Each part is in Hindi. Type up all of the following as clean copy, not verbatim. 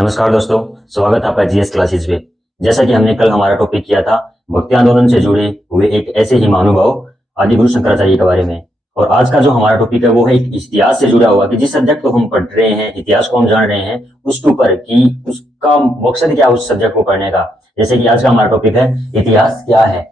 नमस्कार दोस्तों, स्वागत है आपका जीएस क्लासेस में। जैसा कि हमने कल हमारा टॉपिक किया था भक्ति आंदोलन से जुड़े हुए एक ऐसे ही महानुभाव आदि गुरु शंकराचार्य के बारे में। और आज का जो हमारा टॉपिक है वो है एक इतिहास से जुड़ा हुआ कि जिस सब्जेक्ट को हम पढ़ रहे हैं, इतिहास को हम जान रहे हैं, उसके ऊपर कि उसका मकसद क्या है उस सब्जेक्ट को पढ़ने का। जैसे कि आज का हमारा टॉपिक है इतिहास क्या है।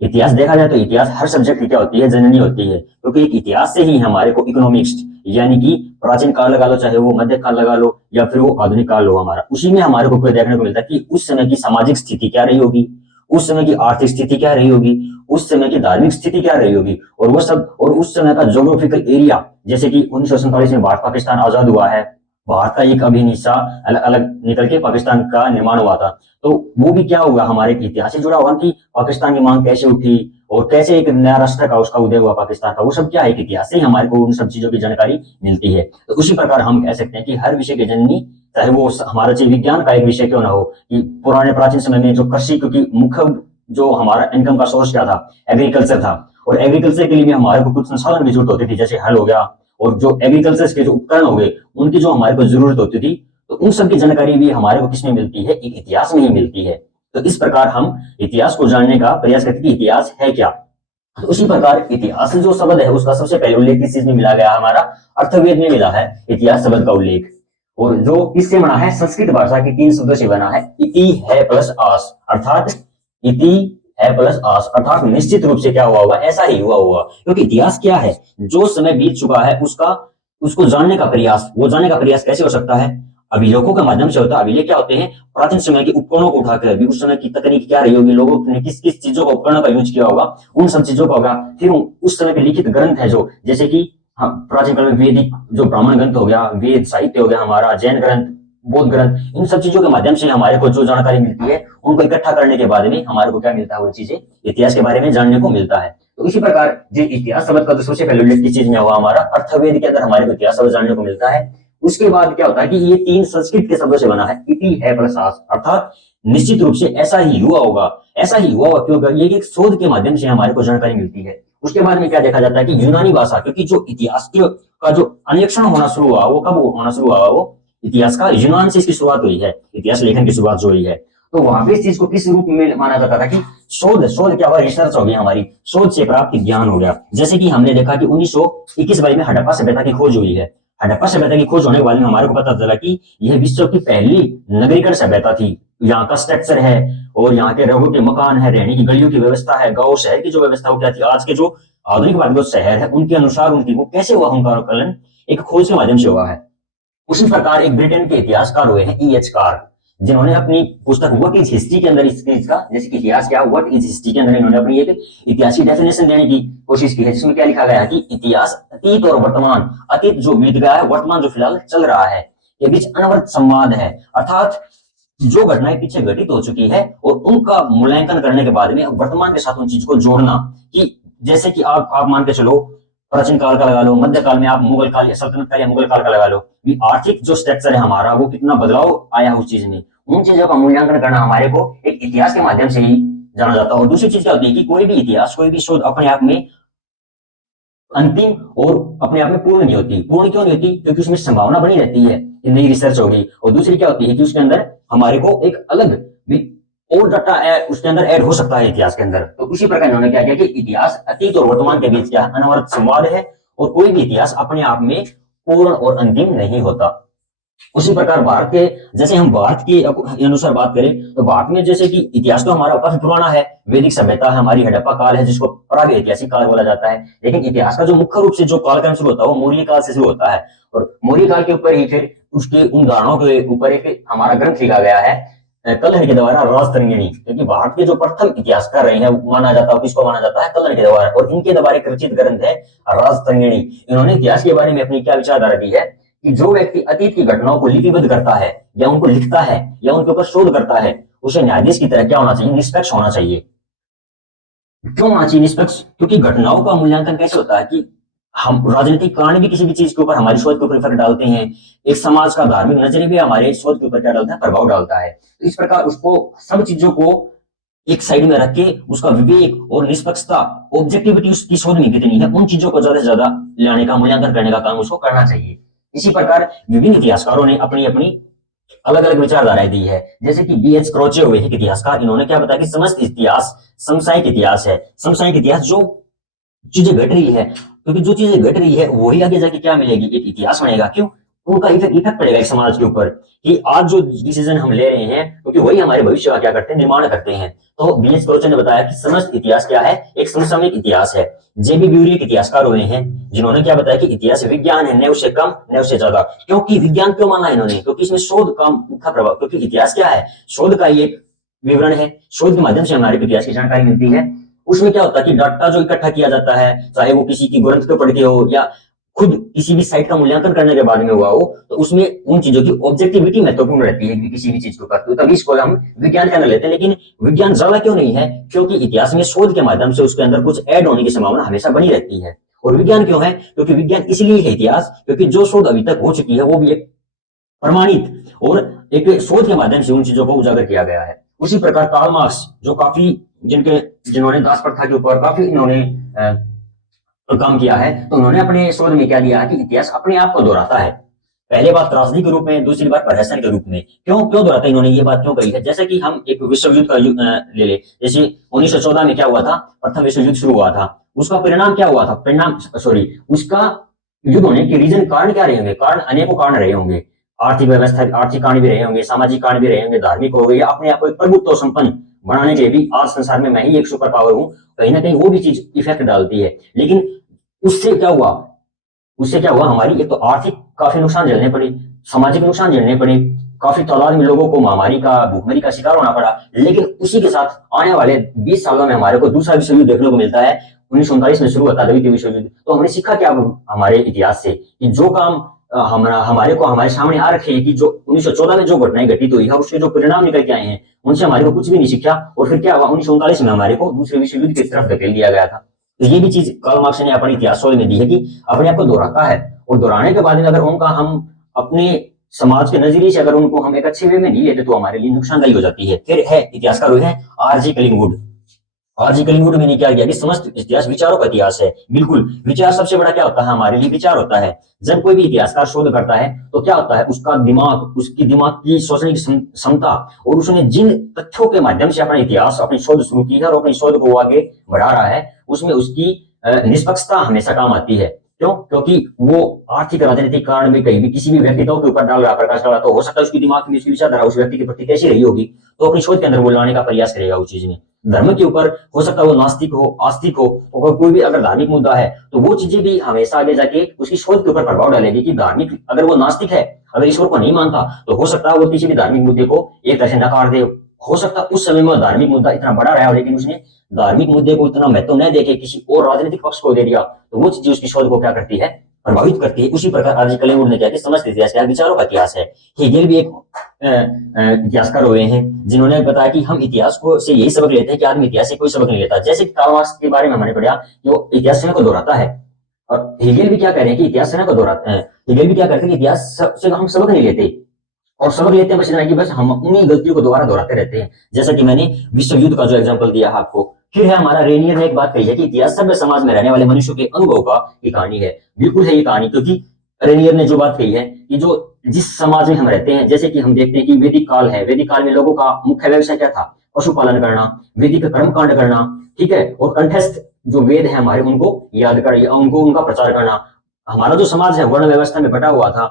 इतिहास देखा जाए तो इतिहास हर सब्जेक्ट की क्या होती है, जननी होती है, क्योंकि एक इतिहास से ही हमारे को इकोनॉमिक्स यानी कि प्राचीन काल लगा लो, चाहे वो मध्य काल लगा लो या फिर वो आधुनिक काल हो, हमारा उसी में हमारे को कोई देखने को मिलता है कि उस समय की सामाजिक स्थिति क्या रही होगी, उस समय की आर्थिक स्थिति क्या रही होगी, उस समय की धार्मिक स्थिति क्या रही होगी, और वो सब, और उस समय का ज्योग्राफिकल एरिया। जैसे कि 1947 में भारत पाकिस्तान आजाद हुआ है, भारत का एक अभिन्न हिस्सा अलग अलग निकल के पाकिस्तान का निर्माण हुआ था, तो वो भी क्या हुआ, हमारे इतिहास से जुड़ा हुआ कि पाकिस्तान की मांग कैसे उठी और कैसे एक नया राष्ट्र का उसका उदय हुआ पाकिस्तान का। वो सब क्या है, इतिहास से ही हमारे को उन सब चीजों की जानकारी मिलती है। तो उसी प्रकार हम कह सकते हैं कि हर विषय की जननी, चाहे वो हमारा चाहे विज्ञान का एक विषय क्यों ना हो, कि पुराने प्राचीन समय में जो कृषि, क्योंकि मुख्य जो हमारा इनकम का सोर्स क्या था, एग्रीकल्चर था, और एग्रीकल्चर के लिए भी हमारे को कुछ संसाधन की जरूरत होती थी, जैसे हल हो गया और जो एग्रीकल्चर के जो उपकरण हो गए उनकी जो हमारे को जरूरत होती थी, तो उन सब की जानकारी भी हमारे को किसमें मिलती है, एक इतिहास में ही मिलती है। तो इस प्रकार हम इतिहास को जानने का प्रयास करते हैं कि इतिहास है क्या। तो उसी प्रकार इतिहास जो शब्द है उसका सबसे पहले उल्लेख किस चीज में मिला गया, हमारा अर्थवेद में मिला है इतिहास शब्द का उल्लेख। और जो किससे बना है, संस्कृत भाषा के 3 शब्दों से बना है, इति है प्लस आस, अर्थात इति है प्लस आस, अर्थात निश्चित रूप से क्या हुआ होगा, ऐसा ही हुआ होगा। क्योंकि इतिहास क्या है, जो समय बीत चुका है उसका उसको जानने का प्रयास, वो जानने का प्रयास कैसे हो सकता है, अभिलेखों के माध्यम से होता है। अभिलेख क्या होते हैं, प्राचीन समय के उपकरणों को उठाकर अभी उस समय की तकनीक क्या रही होगी, लोगों ने किस किस चीजों का उपकरण का यूज किया होगा, उन सब चीजों का होगा। फिर उस समय के लिखित ग्रंथ है जो, जैसे कि प्राचीन काल में वैदिक जो ब्राह्मण ग्रंथ हो गया, वेद साहित्य हो गया, हमारा जैन ग्रंथ, बौद्ध ग्रंथ, इन सब चीजों के माध्यम से हमारे को जो जानकारी मिलती है उनको इकट्ठा करने के बाद में हमारे को क्या मिलता है, वो चीजें इतिहास के बारे में जानने को मिलता है। तो इसी प्रकार जो इतिहास शब्द का तो सबसे पहले उल्लेख किस चीज में हुआ, हमारा अर्थवेद के अंदर हमारे को इतिहास शब्द जानने को मिलता है। उसके बाद क्या होता है कि ये 3 संस्कृत के शब्दों से बना है, इति है प्लस आस, अर्थात निश्चित रूप से ऐसा ही हुआ होगा, ऐसा ही हुआ होगा, क्योंकि ये एक शोध के माध्यम से हमारे को जानकारी मिलती है। उसके बाद में क्या देखा जाता है कि यूनानी भाषा, क्योंकि जो इतिहास का जो अन्वेषण होना शुरू हुआ वो कब होना शुरू हुआ, वो इतिहास का यूनान से इसकी शुरुआत हुई है, इतिहास लेखन की शुरुआत जो हुई है। तो वहां पे इस चीज को किस रूप में माना जाता था कि शोध, शोध क्या हुआ, रिसर्च हो गई, हमारी शोध से प्राप्त ज्ञान हो गया। जैसे कि हमने देखा कि 1921 में हड़प्पा सभ्यता की खोज हुई है। हड़प्पा सभ्यता की खोज होने के बाद में हमारे को पता चला कि यह विश्व की पहली नगरीकरण सभ्यता थी। यहाँ का स्ट्रक्चर है और यहाँ के रंगों के मकान है, रहने की गलियों की व्यवस्था है, गांव शहर की जो व्यवस्था हो क्या थी, आज के जो आधुनिक भारत शहर है उनके अनुसार उनकी वो कैसे हुआ, उनका आकलन एक खोज के माध्यम से हुआ है। उसी प्रकार एक ब्रिटेन के इतिहासकार हुए हैं ई एच कार, जिन्होंने अपनी पुस्तक व्हाट इज हिस्ट्री के अंदर इस चीज का, जैसे कि इतिहास क्या, व्हाट इज हिस्ट्री के अंदर इन्होंने अपनी एक इतिहास की डेफिनेशन देने की कोशिश की है, जिसमें क्या लिखा गया है कि इतिहास अतीत और वर्तमान, अतीत जो बीत गया है, वर्तमान जो फिलहाल चल रहा है, के बीच अनवरत संवाद है। अर्थात जो घटनाएं पीछे घटित हो चुकी है और उनका मूल्यांकन करने के बाद में वर्तमान के साथ उन चीज को जोड़ना, कि जैसे कि आप मान के चलो प्राचीन काल का लगा लो, मध्य काल में आप मुगल काल या सल्तनत काल या मुगल काल का लगा लो, आर्थिक जो स्ट्रक्चर है हमारा वो कितना बदलाव आया उस चीज में, उन चीजों का मूल्यांकन करना हमारे को एक इतिहास के माध्यम से ही जाना जाता है। और दूसरी चीज क्या होती है कि कोई भी इतिहास, कोई भी शोध अपने आप में अंतिम और अपने आप में पूर्ण नहीं होती। पूर्ण क्यों नहीं होती, क्योंकि उसमें संभावना बनी रहती है कि नई रिसर्च होगी। और दूसरी क्या होती है कि उसके अंदर हमारे को एक अलग भी और डाटा उसके अंदर ऐड हो सकता है इतिहास के अंदर। तो उसी प्रकार इन्होंने क्या किया कि इतिहास अतीत और वर्तमान के बीच क्या अनवरत संवाद है, और कोई भी इतिहास अपने आप में पूर्ण और अंतिम नहीं होता। उसी प्रकार भारत के, जैसे हम भारत के अनुसार बात करें तो भारत में जैसे कि इतिहास तो हमारा काफी पुराना है, वैदिक सभ्यता है, हमारी हड़प्पा काल है जिसको प्राग ऐतिहासिक काल बोला जाता है। लेकिन इतिहास का जो मुख्य रूप से जो कालक्रम शुरू होता है वो मौर्य काल से शुरू होता है, और मौर्य काल के ऊपर ही फिर उसके उन धारणाओं के ऊपर एक हमारा ग्रंथ लिखा गया है कल्हण के द्वारा राजतरंगिणी, क्योंकि भारत के जो प्रथम इतिहासकार रहे हैं माना जाता है, किसको माना जाता है, कल्हण के द्वारा, और इनके द्वारा एक रचित ग्रंथ है राजतरंगिणी। इन्होंने इतिहास के बारे में अपनी क्या विचारधारा दी है कि जो व्यक्ति अतीत की घटनाओं को लिपिबद्ध करता है या उनको लिखता है या उनके ऊपर शोध करता है, उसे न्यायाधीश की तरह क्या होना चाहिए, निष्पक्ष होना चाहिए। क्यों होना चाहिए निष्पक्ष, क्योंकि घटनाओं का मूल्यांकन कैसे होता है कि हम राजनीतिक कारण भी किसी भी चीज के ऊपर हमारी सोच के ऊपर इफेक्ट डालते हैं, एक समाज का धार्मिक नजरिया भी हमारे सोच के ऊपर क्या डालता है, प्रभाव डालता है। तो इस प्रकार उसको सब चीजों को एक साइड में रख के उसका विवेक और निष्पक्षता, ऑब्जेक्टिविटी उसकी शोध में कितनी है, उन चीजों को ज्यादा से ज्यादा लाने का, मूल्यांकन करने का काम उसको करना चाहिए। इसी प्रकार विभिन्न इतिहासकारों ने अपनी अपनी अलग अलग विचारधाराएं दी है। जैसे कि बी एच क्रोचे हुए एक इतिहासकार, इन्होंने क्या बताया कि समस्त इतिहास समसामयिक इतिहास है। समसामयिक इतिहास, जो चीजें घट रही है, क्योंकि जो चीजें घट रही है वही आगे जाके क्या मिलेगी, एक इतिहास बनेगा। क्यों? उनका इफेक्ट इफेक्ट पड़ेगा एक समाज के ऊपर, कि आज जो डिसीजन हम ले रहे हैं, क्योंकि वही हमारे भविष्य का क्या करते हैं, निर्माण करते हैं। तो बीएस क्रोचे ने बताया कि समस्त इतिहास क्या है, एक समसामयिक इतिहास है। जेबी ब्यूरी एक इतिहासकार हुए हैं, जिन्होंने क्या बताया कि इतिहास विज्ञान है, न उससे कम न उससे ज्यादा। क्योंकि विज्ञान क्यों माना इन्होंने? क्योंकि इसमें शोध का प्रभाव, क्योंकि इतिहास क्या है, शोध का ही एक विवरण है। शोध के माध्यम से हमारे इतिहास की जानकारी मिलती है। उसमें क्या होता है कि डाटा जो इकट्ठा किया जाता है, चाहे वो किसी की ग्रंथ को पढ़ के हो या खुद किसी भी साइट का मूल्यांकन करने के बाद में हुआ हो, तो उसमें उन चीजों की ऑब्जेक्टिविटी महत्वपूर्ण रहती है किसी भी चीज को करते हो, तभी इसको हम विज्ञान के अंदर लेते हैं। लेकिन विज्ञान ज्यादा क्यों नहीं है? क्योंकि इतिहास में शोध के माध्यम से उसके अंदर कुछ ऐड होने की संभावना हमेशा बनी रहती है। और विज्ञान क्यों है? क्योंकि विज्ञान इसलिए है इतिहास, क्योंकि जो शोध अभी तक हो चुकी है वो भी एक प्रमाणित और एक शोध के माध्यम से उन चीजों को उजागर किया गया है। उसी प्रकार कार्ल मार्क्स, जो काफी जिन्होंने दास प्रथा के ऊपर काफी इन्होंने काम किया है, तो उन्होंने अपने शोध में क्या लिया है कि इतिहास अपने आप को दोहराता है। पहले बात त्रासदी के रूप में, दूसरी बात प्रहसन के रूप में। क्यों क्यों दोहराता है? इन्होंने ये बात क्यों कही है? जैसे कि हम एक विश्व युद्ध का ले ले, जैसे 1914 में क्या हुआ था, प्रथम विश्व युद्ध शुरू हुआ था। उसका परिणाम क्या हुआ था? परिणाम सॉरी, उसका युद्ध होने के रीजन, कारण क्या रहे होंगे? कारण अनेकों कारण रहे होंगे। आर्थिक व्यवस्था, आर्थिक कारण भी रहे होंगे, सामाजिक कारण भी रहे होंगे, धार्मिक हो गए, या अपने आप को एक प्रभुत्व संपन्न बनाने के भी, आज संसार में मैं ही एक सुपर पावर हूं, कहीं ना कहीं वो भी चीज इफेक्ट डालती है। लेकिन उससे क्या हुआ? उससे क्या हुआ, हमारी एक तो आर्थिक काफी नुकसान झेलने पड़े, सामाजिक नुकसान झेलने पड़े, काफी तादाद में लोगों को महामारी का, भूखमरी का शिकार होना पड़ा। लेकिन उसी के साथ आने वाले 20 सालों में हमारे को दूसरा विश्व युद्ध देखने को मिलता है। 1939 में शुरू होता है द्वितीय विश्व युद्ध। तो हमने सीखा क्या हमारे इतिहास से, कि जो काम हमारे को हमारे सामने आ रखे हैं, कि जो 1914 में जो घटनाएं घटित हुई है, उसके जो परिणाम निकल के आए हैं, उनसे हमारे को कुछ भी नहीं सीखा। और फिर क्या हुआ, 1939 में हमारे को दूसरे विश्व युद्ध की तरफ धकेल दिया गया था। तो ये भी चीज कार्ल मार्क्स ने अपने इतिहास शोध में दी है, कि अपने आप को दोहराता है। और दोहराने के बाद में अगर उनका हम अपने समाज के नजरिए से अगर उनको हम एक अच्छे वे में नहीं लेते, तो हमारे लिए नुकसानदायी हो जाती है। फिर है इतिहासकार है आरजी कलिंगवुड। आरजी कलिंगवुड ने क्या किया कि समस्त इतिहास विचारों का इतिहास है। बिल्कुल, विचार सबसे बड़ा क्या होता है हमारे लिए? विचार होता है। जब कोई भी इतिहासकार शोध करता है तो क्या होता है, उसका दिमाग, उसकी दिमाग की सोचने की क्षमता, और उसने जिन तथ्यों के माध्यम से अपना इतिहास, अपनी शोध शुरू की है और अपनी शोध को आगे बढ़ा रहा है, उसमें उसकी निष्पक्षता हमेशा काम आती है। क्यों? क्योंकि वो आर्थिक राजनीतिक कारण में कहीं भी किसी भी व्यक्तित्व के ऊपर डाल रहा, प्रकाश डाल रहा, तो हो सकता है उसकी दिमाग में उसकी विचारधारा उस व्यक्ति के प्रति कैसी रही होगी, तो अपनी शोध के अंदर वो लाने का प्रयास करेगा उस चीज में। धर्म के ऊपर हो सकता है वो नास्तिक हो, आस्तिक हो, और कोई भी अगर धार्मिक मुद्दा है, तो वो चीजें भी हमेशा आगे जाके उसकी शोध के ऊपर प्रभाव डालेगी। कि धार्मिक, अगर वो नास्तिक है, अगर ईश्वर को नहीं मानता, तो हो सकता है वो किसी भी धार्मिक मुद्दे को एक तरह से नकार दे। हो सकता है उस समय में धार्मिक मुद्दा इतना बड़ा रहा, लेकिन उसने धार्मिक मुद्दे को इतना महत्व न देके किसी और राजनीतिक पक्ष को दे दिया, तो वो चीज उसकी शोध को क्या करती है, प्रभावित करती है। उसी प्रकार आज कलिंगवुड ने क्या कि समस्त इतिहास क्या विचारों का इतिहास है। हेगेल भी एक इतिहासकार हुए हैं, जिन्होंने बताया कि हम इतिहास को से यही सबक लेते हैं कि आदमी इतिहास से कोई सबक नहीं लेता। जैसे कार्ल मार्क्स के बारे में हमने पढ़ा कि वो इतिहास समय को दोहराता है, और हेगेल भी क्या कह रहे हैं कि इतिहास समय को दोहराते हैं। हेगेल भी क्या करते हैं कि इतिहास से हम सबक नहीं लेते, और सबक लेते हैं बस इतना कि बस हम उन्हीं गलतियों को दोबारा दोहराते रहते हैं। जैसा कि मैंने विश्व युद्ध का जो एग्जांपल दिया है आपको। फिर है हमारा रेनियर ने एक बात कही है कि इतिहास सभ्य समाज में रहने वाले मनुष्यों के अनुभव का ये कहानी है। बिल्कुल है ये कहानी, क्योंकि रेनियर ने जो बात कही है कि जो जिस समाज में हम रहते हैं, जैसे कि हम देखते हैं कि वैदिक काल है, वैदिक काल में लोगों का मुख्य व्यवसाय क्या था? पशुपालन करना, वैदिक कर्मकांड करना, ठीक है, और कंठस्थ जो वेद है हमारे, उनको याद कर, उनको उनका प्रचार करना। हमारा जो समाज है वर्ण व्यवस्था में बटा हुआ था,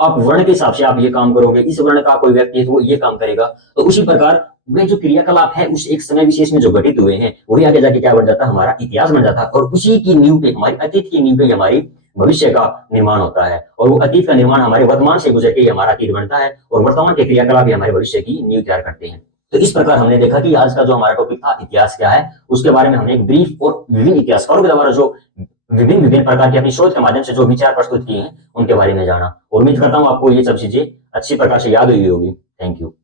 आप वर्ण के हिसाब से आप ये काम करोगे, इस वर्ण का कोई व्यक्ति है तो वो ये काम करेगा। तो उसी प्रकार वे जो क्रियाकलाप है उस एक समय विशेष में जो घटित हुए हैं, वही आगे जाके क्या बन जाता है, हमारा इतिहास बन जाता है। और उसी की नींव पे, हमारी अतीत की नींव पे हमारी भविष्य का निर्माण होता है, और वो अतीत का निर्माण हमारे वर्तमान से गुजर के हमारा अतीत बनता है, और वर्तमान के क्रियाकलाप भी हमारे भविष्य की नींव तैयार करते हैं। तो इस प्रकार हमने देखा कि आज का जो हमारा टॉपिक था इतिहास क्या है, उसके बारे में हमने एक ब्रीफ और विभिन्न इतिहासकारों के द्वारा जो विभिन्न विभिन्न प्रकार की अपनी शोध के माध्यम से जो विचार प्रस्तुत किए हैं, उनके बारे में जाना। और उम्मीद करता हूँ आपको ये सब चीजें अच्छी प्रकार से याद हुई होगी। Thank you.